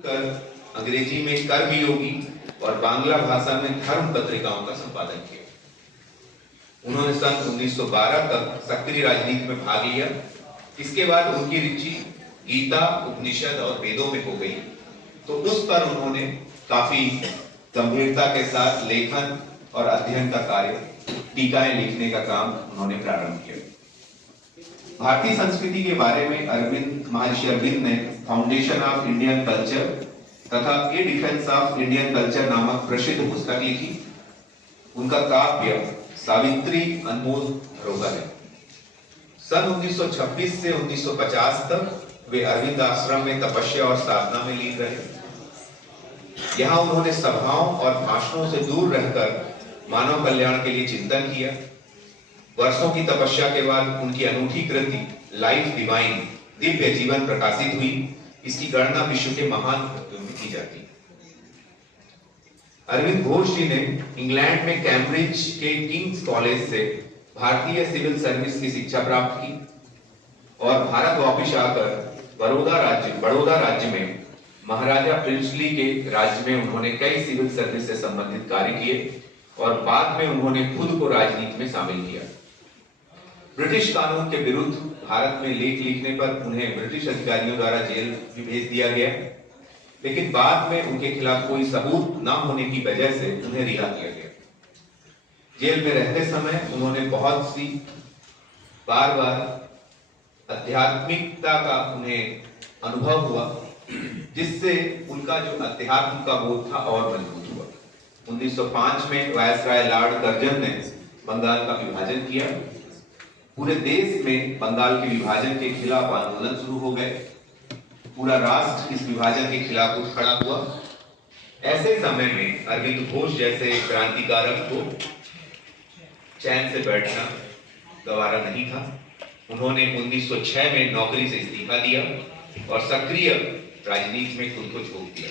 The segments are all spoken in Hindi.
कर अंग्रेजी में कर्मयोगी और बांग्ला भाषा में धर्म पत्रिकाओं का संपादन किया। उन्होंने सन 1912 तक सक्रिय राजनीति में भाग लिया। इसके बाद उनकी रुचि गीता, उपनिषद और वेदों में हो गई, तो उस पर उन्होंने काफी गंभीरता के साथ लेखन और अध्ययन का कार्य, टीकाएं लिखने का काम उन्होंने प्रारंभ किया। भारतीय संस्कृति के बारे में महर्षि अरविंद ने फाउंडेशन ऑफ इंडियन कल्चर तथा ए डिफेंस ऑफ इंडियन कल्चर नामक प्रसिद्ध पुस्तक लिखी। उनका काव्य सावित्री अनमोल धरोहर है। सन 1926 से 1950 तक वे अरविंद आश्रम में तपस्या और साधना में लीन रहे। यहाँ उन्होंने सभाओं और भाषणों से दूर रहकर मानव कल्याण के लिए चिंतन किया। वर्षों की तपस्या के बाद उनकी अनूठी कृति लाइफ डिवाइन, दिव्य जीवन प्रकाशित हुई। इसकी गणना विश्व के महान कृतियों में की जाती है। अरविंद घोष जी ने इंग्लैंड में कैम्ब्रिज के किंग्स कॉलेज से भारतीय सिविल सर्विस की शिक्षा प्राप्त की और भारत वापस आकर बड़ौदा राज्य में महाराजा प्रिंसली के राज्य में उन्होंने कई सिविल सर्विस से संबंधित कार्य किए और बाद में उन्होंने खुद को राजनीति में शामिल किया। ब्रिटिश कानून के विरुद्ध भारत में लेख लिखने पर उन्हें ब्रिटिश अधिकारियों द्वारा जेल भी भेज दिया गया, लेकिन बाद में उनके खिलाफ कोई सबूत न होने की वजह से उन्हें रिहा किया गया। जेल में रहते समय उन्होंने बहुत सी बार आध्यात्मिकता का उन्हें अनुभव हुआ, जिससे उनका जो अध्यात्म का बोध था और मजबूत हुआ। 1905 में वायसराय लॉर्ड कर्जन ने बंगाल का विभाजन किया। पूरे देश में बंगाल के विभाजन के खिलाफ आंदोलन शुरू हो गए। पूरा राष्ट्र इस विभाजन के खिलाफ उठ खड़ा हुआ। ऐसे समय में अरविंद घोष जैसे क्रांतिकारक को चैन से बैठना गवारा नहीं था। उन्होंने 1906 में नौकरी से इस्तीफा दिया और सक्रिय राजनीति में खुद को झोंक दिया।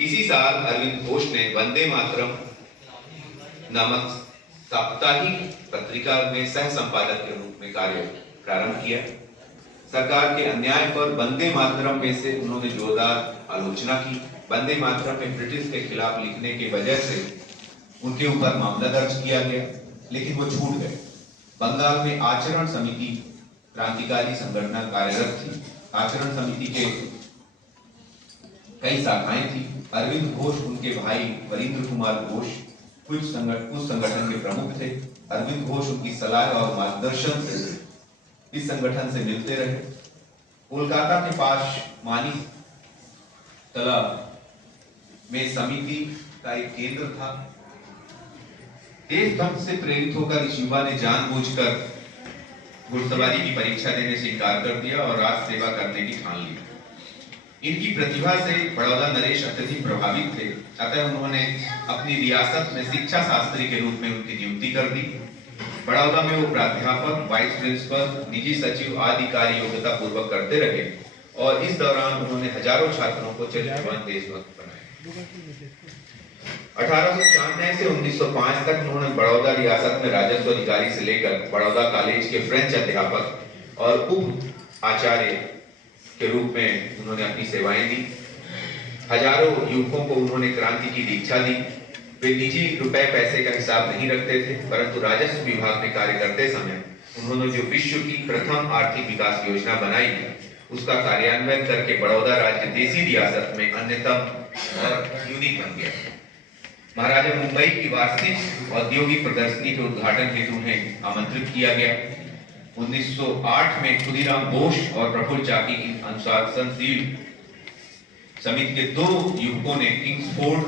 इसी साल अरविंद घोष ने वंदे मातरम नामक साप्ताहिक पत्रिका में सह संपादक के रूप में कार्य प्रारंभ किया। सरकार के अन्याय पर वंदे मातरम में से उन्होंने जोरदार आलोचना की। वंदे मातरम में ब्रिटिश के खिलाफ लिखने की वजह से उनके ऊपर मामला दर्ज किया गया, लेकिन वो छूट गए। बंगाल में आचरण समिति क्रांतिकारी संगठन कार्यरत थी। आचरण समिति के कई शाखाएं थी। अरविंद घोष उनके भाई वरिंद्र कुमार घोष उस संगठन के प्रमुख थे। अरविंद घोष उनकी सलाह और मार्गदर्शन से इस संगठन से मिलते रहे। कोलकाता के पास मानी तला में समिति का एक केंद्र था। देशभक्त से प्रेरित होकर इस युवा ने जानबूझकर घुड़सवारी की परीक्षा देने से इनकार कर दिया और राष्ट्र सेवा करने की ठान ली। इनकी प्रतिभा से बड़ौदा नरेश अत्यधिक प्रभावित थे, अतः उन्होंने अपनी रियासत में शिक्षा शास्त्री के रूप में उनकी नियुक्ति कर दी। बड़ौदा में वो प्राध्यापक, वाइस प्रिंसिपल, निजी सचिव आदि कार्य योग्यता पूर्वक करते रहे और इस दौरान उन्होंने हजारों छात्रों को चरित्रवान देशभक्त बनाया। 1896 से 1905 तक उन्होंने बड़ौदा रियासत में राजस्व अधिकारी से लेकर बड़ौदा कॉलेज के फ्रेंच अध्यापक और उप आचार्य के रूप में उन्होंने अपनी सेवाएं दी। हजारों युवकों को उन्होंने क्रांति की दीक्षा दी। वे निजी रुपए पैसे का हिसाब नहीं रखते थे, परंतु राजस्व विभाग में कार्य करते समय उन्होंने जो विश्व की प्रथम आर्थिक विकास योजना बनाई उसका कार्यान्वयन करके बड़ौदा राज्य देसी रियासत में अन्यतम और यूनिक बन गया। महाराजा मुंबई की वार्षिक औद्योगिक प्रदर्शनी के उद्घाटन हेतु उन्हें आमंत्रित किया गया। 1908 में खुदीराम बोस और प्रफुल्ल चाकी की अनुशासनशील समिति के दो युवकों ने किंग्सफोर्ड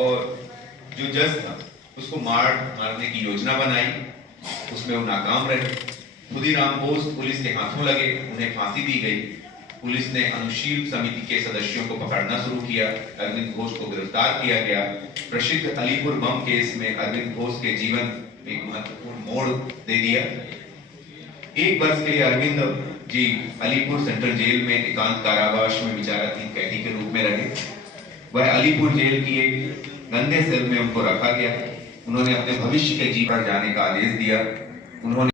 और जो जज था उसको मारने की योजना बनाई। उसमें वो नाकाम रहे। खुदीराम बोस पुलिस के हाथों लगे, उन्हें फांसी दी गई। पुलिस ने अनुशील समिति के सदस्यों को पकड़ना शुरू किया। अरविंद घोष को गिरफ्तार किया गया। प्रसिद्ध अलीपुर बम केस में अरविंद घोष के जीवन एक महत्वपूर्ण मोड़ दे दिया। 1 वर्ष के लिए अरविंद जी अलीपुर सेंट्रल जेल में एकांत कारावास में विचाराधीन कैदी के रूप में रहे। वह अलीपुर जेल की एक गंदे सेल में उनको रखा गया। उन्होंने अपने भविष्य के जीवन पर जाने का आदेश दिया। उन्होंने